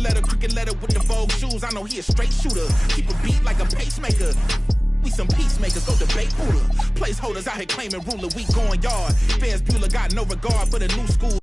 cricket letter with the Vogue shoes. I know he a straight shooter. Keep a beat like a pacemaker. We some peacemakers, go debate Buddha. Placeholders out here claiming ruler, we going yard. Fans Bueller got no regard for the new school.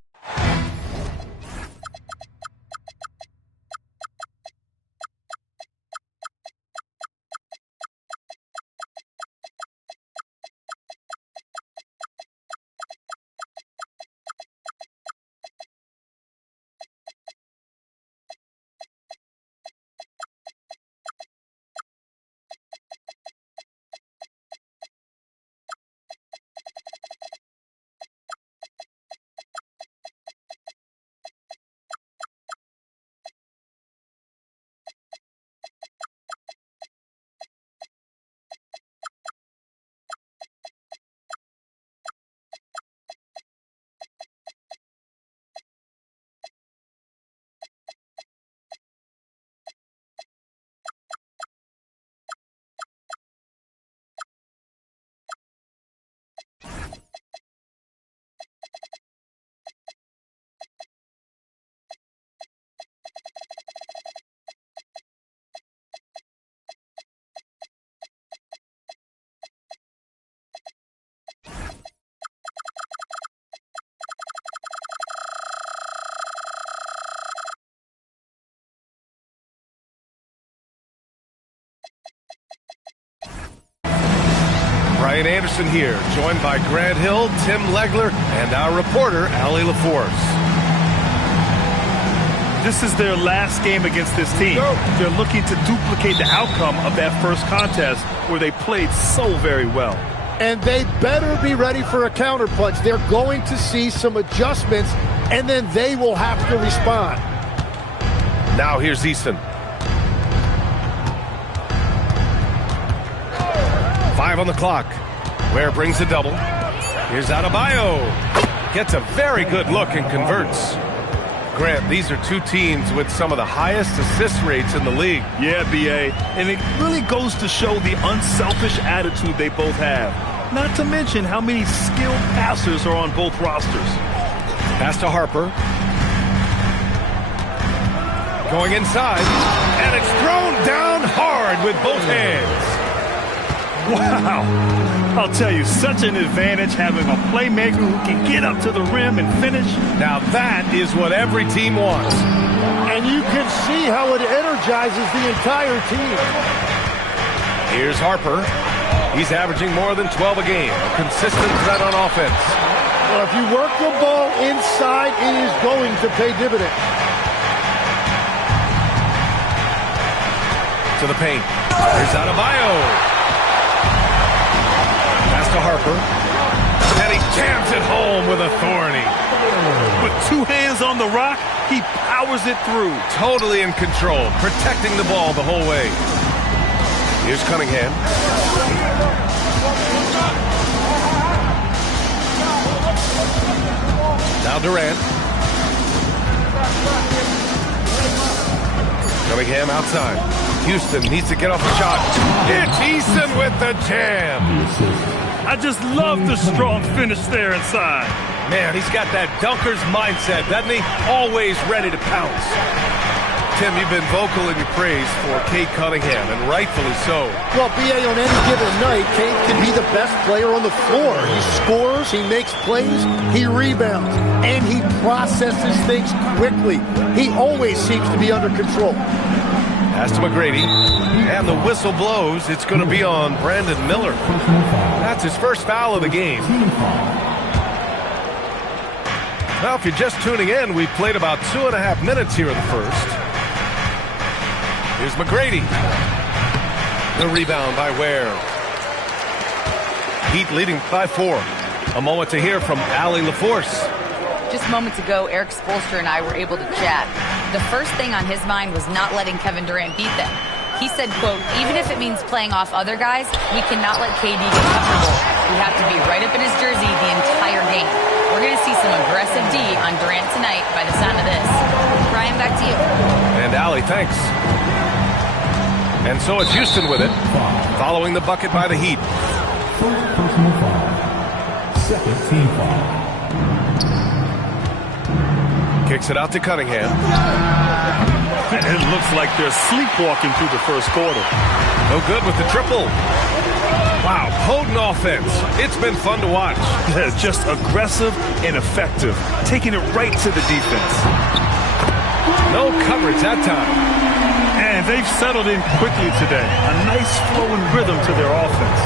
Brian Anderson here, joined by Grant Hill, Tim Legler, and our reporter, Allie LaForce. This is their last game against this team. They're looking to duplicate the outcome of that first contest where they played so very well. And they better be ready for a counterpunch. They're going to see some adjustments, and then they will have to respond. Now here's Easton. 5 on the clock. Ware brings a double. Here's Adebayo. Gets a very good look and converts. Grant, these are two teams with some of the highest assist rates in the league. Yeah, B.A. And it really goes to show the unselfish attitude they both have. Not to mention how many skilled passers are on both rosters. Pass to Harper. Going inside. And it's thrown down hard with both hands. Wow. I'll tell you, such an advantage having a playmaker who can get up to the rim and finish. Now that is what every team wants. And you can see how it energizes the entire team. Here's Harper. He's averaging more than 12 a game. A consistent threat on offense. Well, if you work the ball inside, it is going to pay dividends. To the paint. Here's Adebayo. To Harper, and he jams it home with authority. With two hands on the rock, he powers it through. Totally in control, protecting the ball the whole way. Here's Cunningham. Now Durant. Cunningham outside. Houston needs to get off the shot. It's Easton with the jam. I just love the strong finish there inside. Man, he's got that dunker's mindset, doesn't he? Always ready to pounce. Tim, you've been vocal in your praise for Cade Cunningham, and rightfully so. Well, B.A., on any given night, Cade can be the best player on the floor. He scores, he makes plays, he rebounds, and he processes things quickly. He always seems to be under control. Pass to McGrady, and the whistle blows. It's going to be on Brandon Miller. That's his first foul of the game. Well, if you're just tuning in, we've played about 2.5 minutes here in the first. Here's McGrady. The rebound by Ware. Heat leading by 4. A moment to hear from Allie LaForce. Just moments ago, Eric Spoelstra and I were able to chat. The first thing on his mind was not letting Kevin Durant beat them. He said, quote, even if it means playing off other guys, we cannot let KD get comfortable. We have to be right up in his jersey the entire game. We're going to see some aggressive D on Durant tonight by the sound of this. Brian, back to you. And Allie, thanks. And so it's Houston with it, following the bucket by the Heat. First personal foul. Second team foul. Kicks it out to Cunningham. looks like they're sleepwalking through the first quarter. No good with the triple. Wow, potent offense. It's been fun to watch. Just aggressive and effective, taking it right to the defense. No coverage that time. And they've settled in quickly today. A nice flowing rhythm to their offense.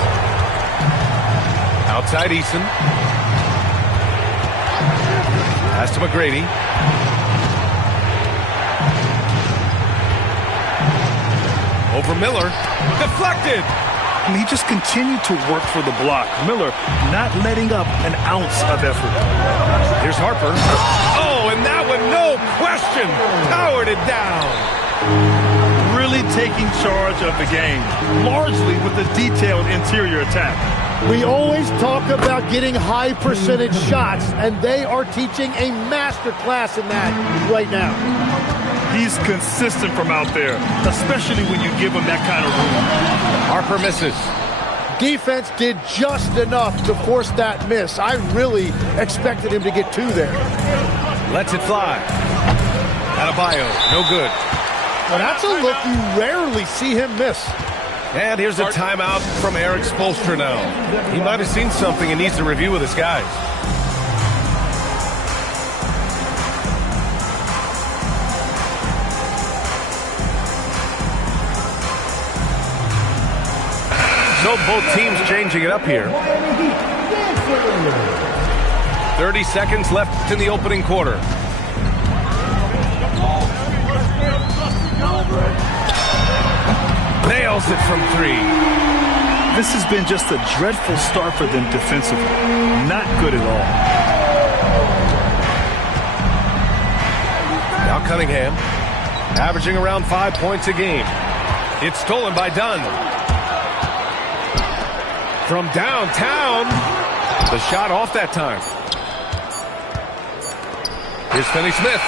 Outside Eason. Pass to McGrady. Over Miller. Deflected. And he just continued to work for the block. Miller not letting up an ounce of effort. Here's Harper. Oh, and that one, no question, powered it down. Really taking charge of the game, largely with a detailed interior attack. We always talk about getting high percentage shots, and they are teaching a master class in that right now. He's consistent from out there, especially when you give him that kind of room. Harper misses. Defense did just enough to force that miss. I really expected him to get two there. Lets it fly. Adebayo, no good. Well, that's a look you rarely see him miss. And here's a timeout from Erik Spoelstra now. He might have seen something and needs to review with his guys. So both teams changing it up here. 30 seconds left in the opening quarter. Nails it from three. This has been just a dreadful start for them defensively. Not good at all. Now Cunningham, averaging around 5 points a game. It's stolen by Dunn. From downtown, the shot off that time. Here's Finney-Smith.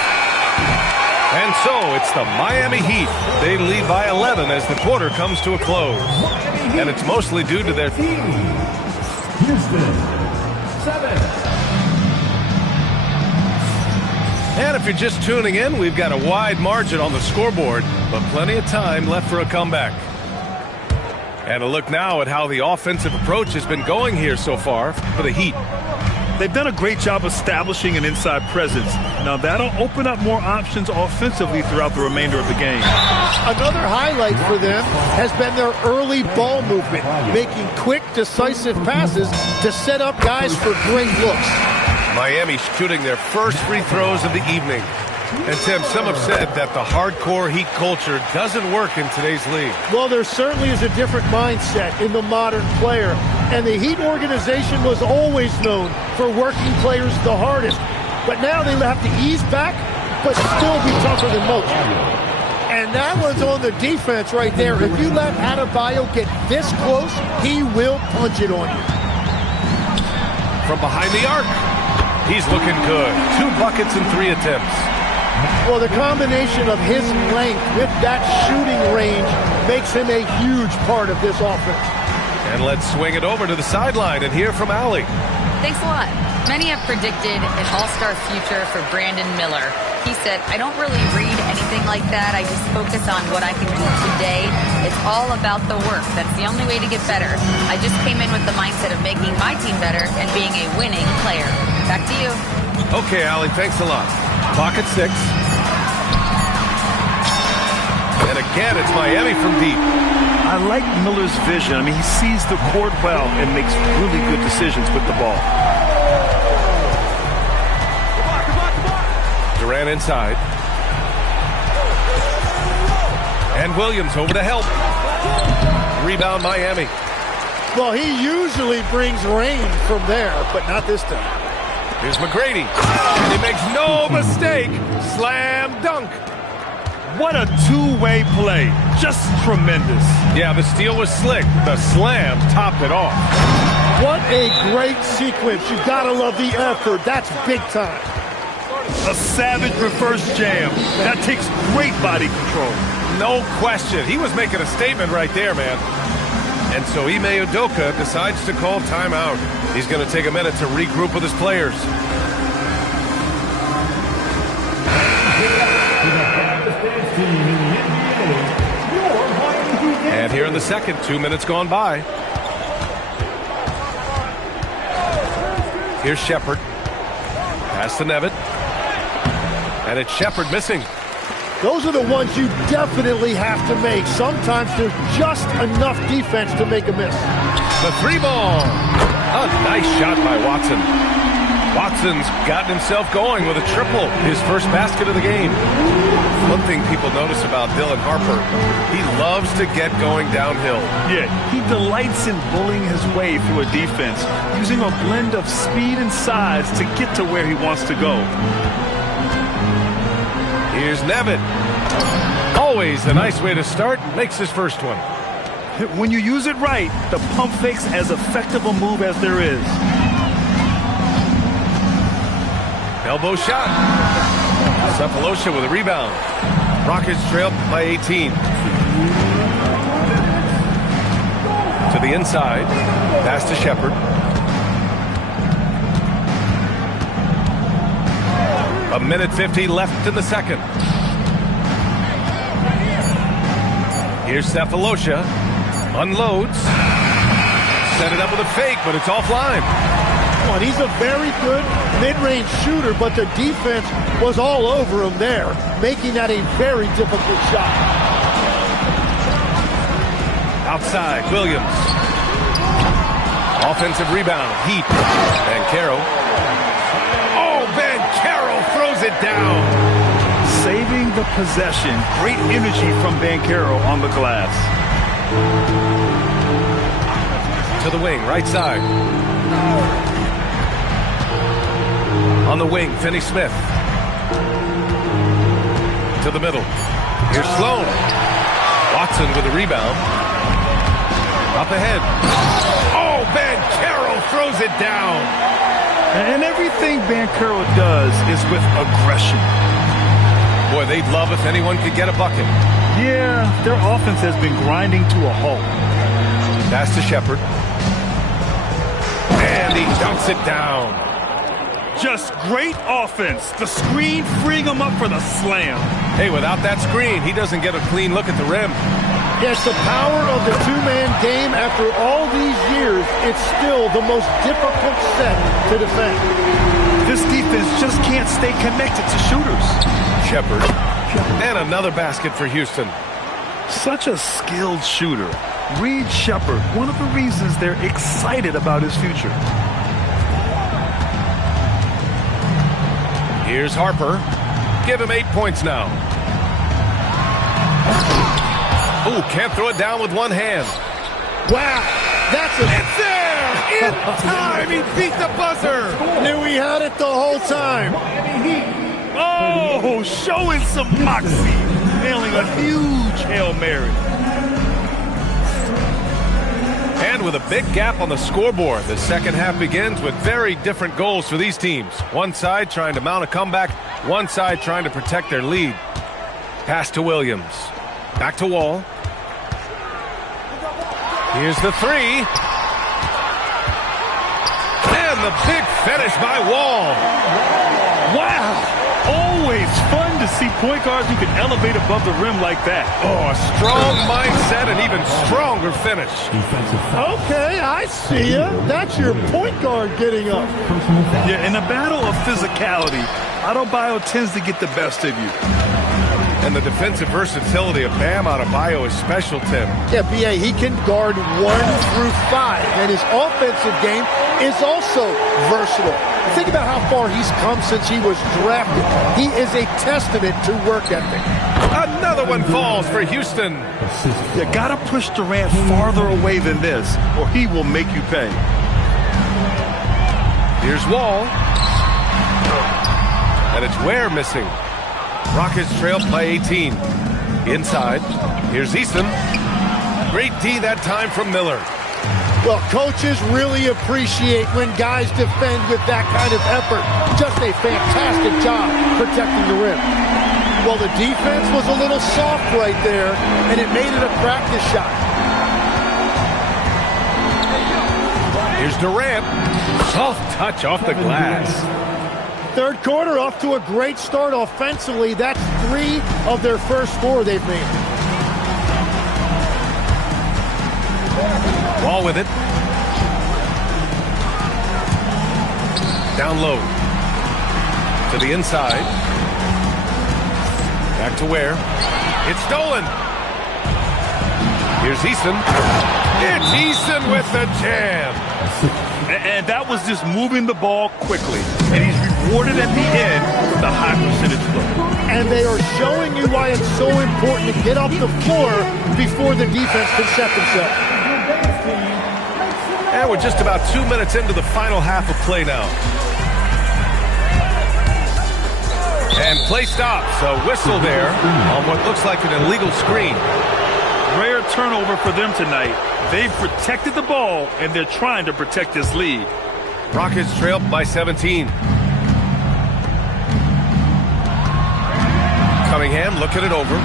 And so it's the Miami Heat. They lead by 11 as the quarter comes to a close. And it's mostly due to their... Houston, 7. And if you're just tuning in, we've got a wide margin on the scoreboard, but plenty of time left for a comeback. And a look now at how the offensive approach has been going here so far for the Heat. They've done a great job establishing an inside presence. Now that'll open up more options offensively throughout the remainder of the game. Another highlight for them has been their early ball movement, making quick, decisive passes to set up guys for great looks. Miami shooting their first free throws of the evening. And Tim, some have said that the hardcore Heat culture doesn't work in today's league. Well, there certainly is a different mindset in the modern player. And the Heat organization was always known for working players the hardest. But now they have to ease back, but still be tougher than most. And that one's on the defense right there. If you let Adebayo get this close, he will punch it on you. From behind the arc, he's looking good. 2 buckets and 3 attempts. Well, the combination of his length with that shooting range makes him a huge part of this offense. And let's swing it over to the sideline and hear from Allie. Thanks a lot. Many have predicted an all-star future for Brandon Miller. He said, I don't really read anything like that. I just focus on what I can do today. It's all about the work. That's the only way to get better. I just came in with the mindset of making my team better and being a winning player. Back to you. Okay, Allie, thanks a lot. Clock at 6. And again, it's Miami from deep. I like Miller's vision. I mean, he sees the court well and makes really good decisions with the ball. Durant inside. And Williams over to help. Rebound Miami. Well, he usually brings rain from there, but not this time. Here's McGrady. And he makes no mistake. Slam dunk. What a two-way play. Just tremendous. Yeah, the steal was slick. The slam topped it off. What a great sequence. You gotta love the effort. That's big time. A savage reverse jam. That takes great body control. No question. He was making a statement right there, man. And so Ime Udoka decides to call timeout. He's going to take a minute to regroup with his players. team in the NBA, your Miami Heat. And here in the second, 2 minutes gone by. Here's Shepherd. Pass to Nevitt. And it's Shepherd missing. Those are the ones you definitely have to make. Sometimes there's just enough defense to make a miss. The three ball. A nice shot by Watson. Watson's gotten himself going with a triple, his first basket of the game. One thing people notice about Dylan Harper, he loves to get going downhill. Yeah, he delights in bullying his way through a defense, using a blend of speed and size to get to where he wants to go. Here's Nevitt. Always a nice way to start. Makes his first one. When you use it right, the pump fake's as effective a move as there is. Elbow shot. Cephalosha with a rebound. Rockets trail by 18. To the inside. Pass to Shepherd. A minute 50 left in the second. Here's Cephalosha. Unloads. Set it up with a fake, but it's offline. And he's a very good mid-range shooter, but the defense was all over him there, making that a very difficult shot. Outside, Williams. Offensive rebound, Heat. Banchero. Oh, Banchero throws it down. Saving the possession. Great energy from Banchero on the glass. To the wing, right side. On the wing, Finney-Smith. To the middle. Here's Sloan. Watson with a rebound. Up ahead. Oh, Banchero throws it down. And everything Banchero does is with aggression. Boy, they'd love if anyone could get a bucket. Yeah, their offense has been grinding to a halt. Pass to Shepherd. And he dunks it down. Just great offense. The screen freeing him up for the slam. Hey, without that screen, he doesn't get a clean look at the rim. Yes, the power of the two-man game. After all these years, it's still the most difficult set to defend. This defense just can't stay connected to shooters. Shepherd. And another basket for Houston. Such a skilled shooter. Reed Shepherd, one of the reasons they're excited about his future. Here's Harper. Give him 8 points now. Ooh, can't throw it down with one hand. Wow, that's a... It's there! In time! He beat the buzzer! Knew he had it the whole time. Oh, showing some moxie. Nailing a huge Hail Mary. And with a big gap on the scoreboard, the second half begins with very different goals for these teams. One side trying to mount a comeback, one side trying to protect their lead. Pass to Williams. Back to Wall. Here's the three. And the big finish by Wall. Wow. Always fun to see point guards who can elevate above the rim like that. Oh, a strong mindset and even stronger finish. Okay, I see ya. That's your point guard getting up. Yeah, in a battle of physicality, Adebayo tends to get the best of you. And the defensive versatility of Bam Adebayo is special, Tim. Yeah, B.A., he can guard 1 through 5, and his offensive game is also versatile. Think about how far he's come since he was drafted. He is a testament to work ethic. Another one falls for Houston. You gotta push Durant farther away than this, or he will make you pay. Here's Wall. And it's Ware missing. Rockets trail by 18. Inside. Here's Easton. Great D that time from Miller. Well, coaches really appreciate when guys defend with that kind of effort. Just a fantastic job protecting the rim. Well, the defense was a little soft right there, and it made it a practice shot. Here's Durant. Soft touch off the glass. Third quarter off to a great start offensively. That's 3 of their first 4 they've made. Ball with it. Down low. To the inside. Back to Ware. It's stolen. Here's Eason. It's Eason with the jam. And that was just moving the ball quickly. And he's rewarded at the end with a high percentage look. And they are showing you why it's so important to get off the floor before the defense can set themselves. And we're just about 2 minutes into the final half of play now. And play stops. A whistle there on what looks like an illegal screen. Rare turnover for them tonight. They've protected the ball, and they're trying to protect this lead. Rockets trail by 17. Cunningham looking it over.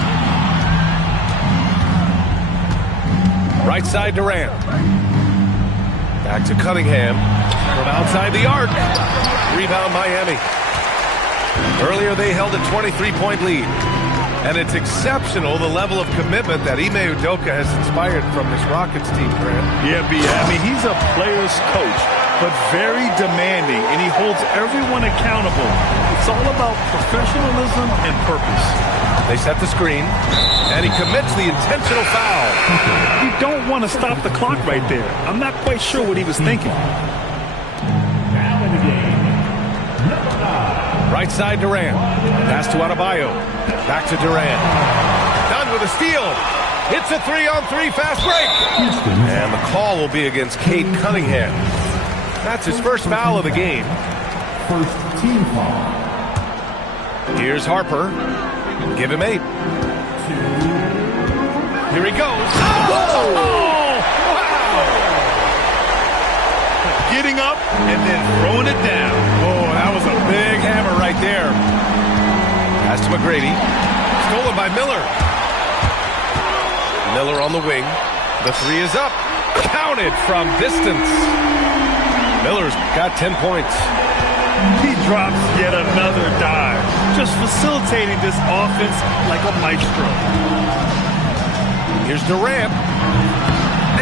Right side Durant. Back to Cunningham. From outside the arc. Rebound Miami. Earlier they held a 23-point lead. And it's exceptional the level of commitment that Ime Udoka has inspired from this Rockets team, Grant. Yeah, B. I mean, he's a player's coach, but very demanding, and he holds everyone accountable. It's all about professionalism and purpose. They set the screen, and he commits the intentional foul. You don't want to stop the clock right there. I'm not quite sure what he was thinking. Now in the game, number 9. Right side Durant. Pass to Adebayo. Back to Durant. Done with a steal. Hits a 3-on-3 fast break. And the call will be against Cade Cunningham. That's his first foul of the game. First team foul. Here's Harper. Give him 8. Here he goes. Oh! Wow! Getting up and then throwing it down. Oh, that was a big hammer right there. Pass to McGrady. Stolen by Miller. Miller on the wing. The 3 is up. Counted from distance. Miller's got 10 points. He drops yet another dive, just facilitating this offense like a maestro. Here's Durant.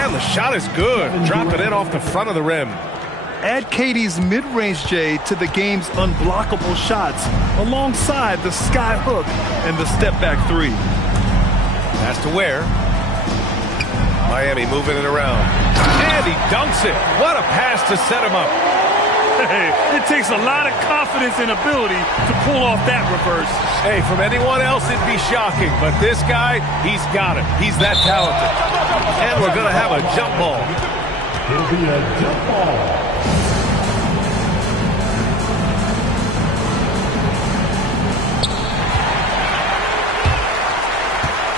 And the shot is good. Drop it in off the front of the rim. Add KD's mid-range J to the game's unblockable shots alongside the sky hook and the step-back 3. Pass to Ware. Miami moving it around. And he dunks it. What a pass to set him up. Hey, it takes a lot of confidence and ability to pull off that reverse. Hey, from anyone else, it'd be shocking. But this guy, he's got it. He's that talented. And we're going to have a jump ball. It'll be a jump ball.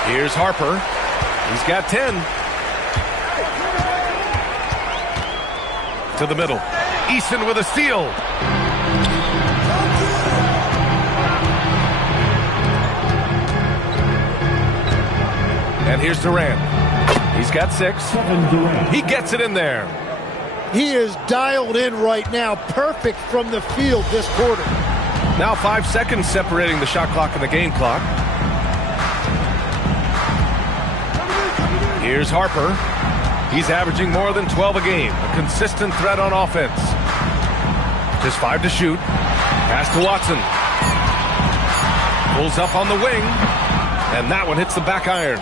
Here's Harper. He's got 10. To the middle. Eason with a steal. And here's Durant. He's got 6. He gets it in there. He is dialed in right now. Perfect from the field this quarter. Now 5 seconds separating the shot clock and the game clock. Here's Harper. He's averaging more than 12 a game. A consistent threat on offense. Just 5 to shoot. Pass to Watson. Pulls up on the wing. And that one hits the back iron.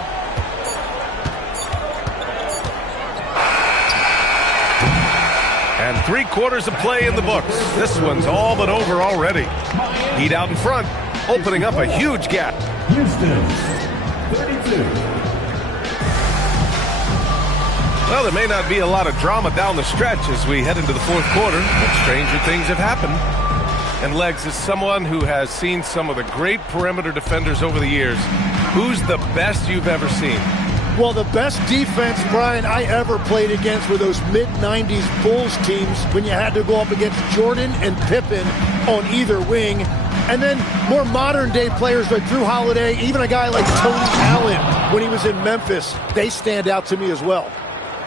And 3/4 of play in the books. This one's all but over already. Heat out in front, opening up a huge gap. Houston, 32. Well, there may not be a lot of drama down the stretch as we head into the 4th quarter, but stranger things have happened. And Legs, is someone who has seen some of the great perimeter defenders over the years. Who's the best you've ever seen? Well, the best defense, Brian, I ever played against were those mid-90s Bulls teams when you had to go up against Jordan and Pippen on either wing. And then more modern-day players like Drew Holiday, even a guy like Tony Allen when he was in Memphis. They stand out to me as well.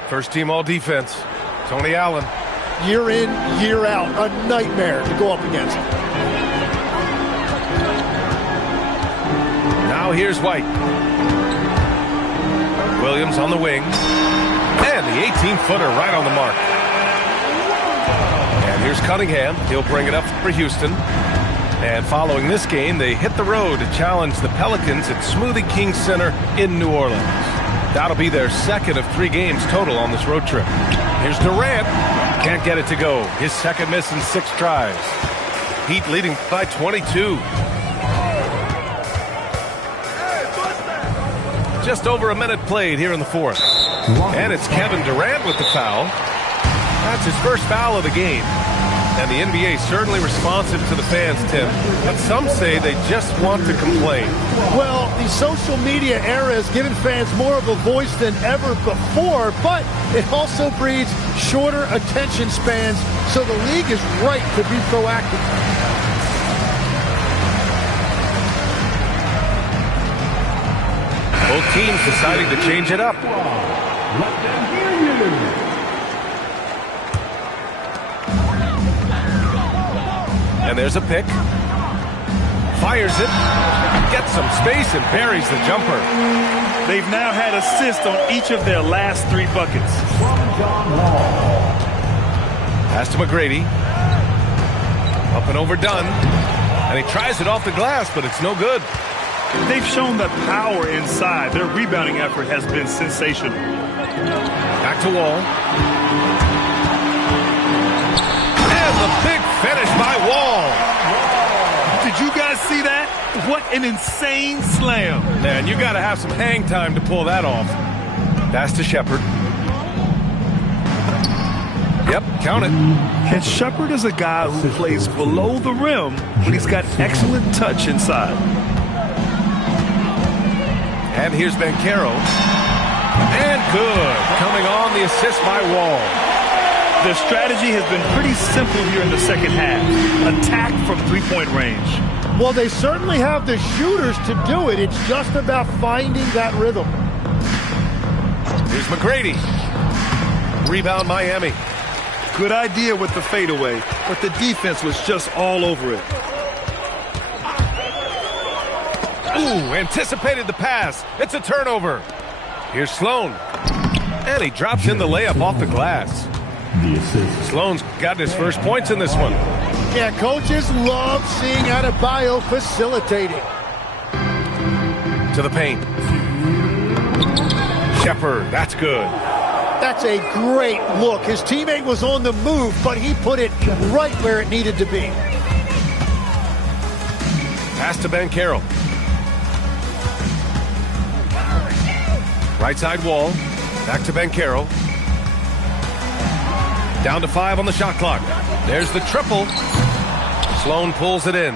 First team all-defense, Tony Allen. Year in, year out, a nightmare to go up against. Now here's White. Williams on the wing. And the 18-footer right on the mark. And here's Cunningham. He'll bring it up for Houston. And following this game, they hit the road to challenge the Pelicans at Smoothie King Center in New Orleans. That'll be their second of 3 games total on this road trip. Here's Durant. Can't get it to go. His second miss in 6 tries. Heat leading by 22. Just over a minute played here in the fourth. And it's Kevin Durant with the foul. That's his first foul of the game. And the NBA certainly responsive to the fans, Tim. But some say they just want to complain. Well, the social media era has given fans more of a voice than ever before, but it also breeds shorter attention spans, so the league is right to be proactive. Both teams deciding to change it up. Let them hear you. And there's a pick. Fires it. Gets some space and buries the jumper. They've now had assists on each of their last 3 buckets. Pass to McGrady. Up and overdone. And he tries it off the glass, but it's no good. They've shown that power inside. Their rebounding effort has been sensational. Back to Wall. And the big finish by Wall. Did you guys see that? What an insane slam. Man, you got to have some hang time to pull that off. Pass to Shepherd. Yep, count it. And Shepherd is a guy who plays below the rim, but he's got excellent touch inside. And here's Banchero. And good. Coming on the assist by Wall. Their strategy has been pretty simple here in the second half. Attack from 3-point range. Well, they certainly have the shooters to do it. It's just about finding that rhythm. Here's McGrady. Rebound Miami. Good idea with the fadeaway, but the defense was just all over it. Ooh, anticipated the pass. It's a turnover. Here's Sloan. And he drops in the layup off the glass. The assist. Sloan's got his first points in this one. Yeah, coaches love seeing Adebayo facilitating. To the paint. Shepherd, that's good. That's a great look. His teammate was on the move, but he put it right where it needed to be. Pass to Banchero. Right side Wall. Back to Banchero. Down to 5 on the shot clock. There's the triple. Sloan pulls it in.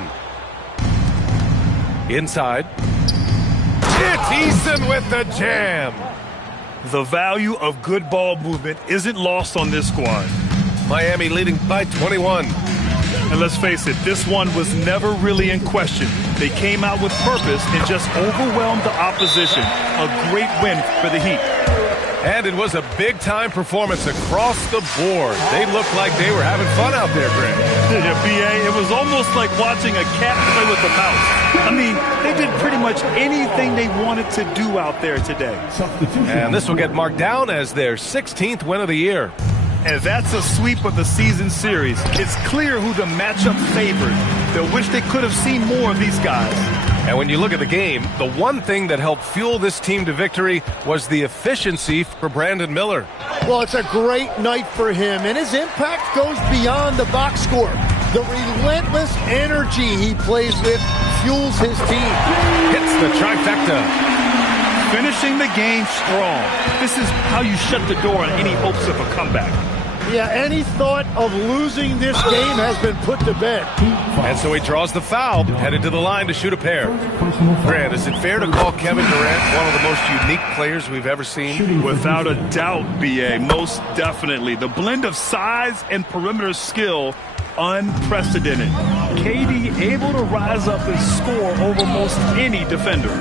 Inside. It's Eason with the jam. The value of good ball movement isn't lost on this squad. Miami leading by 21. And let's face it, this one was never really in question. They came out with purpose and just overwhelmed the opposition. A great win for the Heat. And it was a big-time performance across the board. They looked like they were having fun out there, Greg. Yeah, B.A., it was almost like watching a cat play with a mouse. I mean, they did pretty much anything they wanted to do out there today. And this will get marked down as their 16th win of the year. And that's a sweep of the season series. It's clear who the matchup favored. They'll wish they could have seen more of these guys. And when you look at the game, the one thing that helped fuel this team to victory was the efficiency for Brandon Miller. Well, it's a great night for him, and his impact goes beyond the box score. The relentless energy he plays with fuels his team. Hits the trifecta. Finishing the game strong. This is how you shut the door on any hopes of a comeback. Yeah, any thought of losing this game has been put to bed. And so he draws the foul, headed to the line to shoot a pair. Grant, is it fair to call Kevin Durant one of the most unique players we've ever seen? Without a doubt, B.A., most definitely. The blend of size and perimeter skill, unprecedented. KD able to rise up and score over most any defender.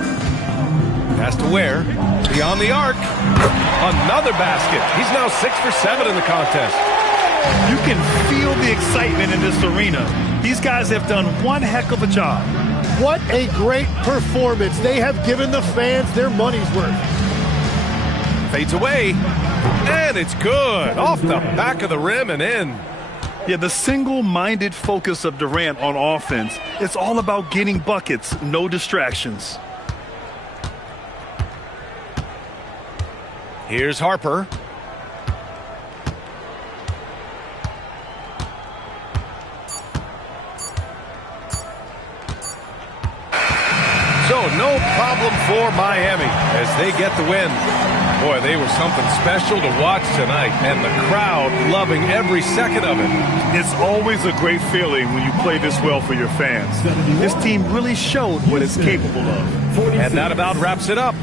Pass to Ware. Beyond the arc. Another basket. He's now 6 for 7 in the contest. You can feel the excitement in this arena. These guys have done one heck of a job. What a great performance. They have given the fans their money's worth. Fades away, and it's good. Off the back of the rim and in. Yeah, the single-minded focus of Durant on offense, it's all about getting buckets, no distractions. Here's Harper. So no problem for Miami as they get the win. Boy, they were something special to watch tonight, and the crowd loving every second of it. It's always a great feeling when you play this well for your fans. This team really showed what it's capable of. And that about wraps it up.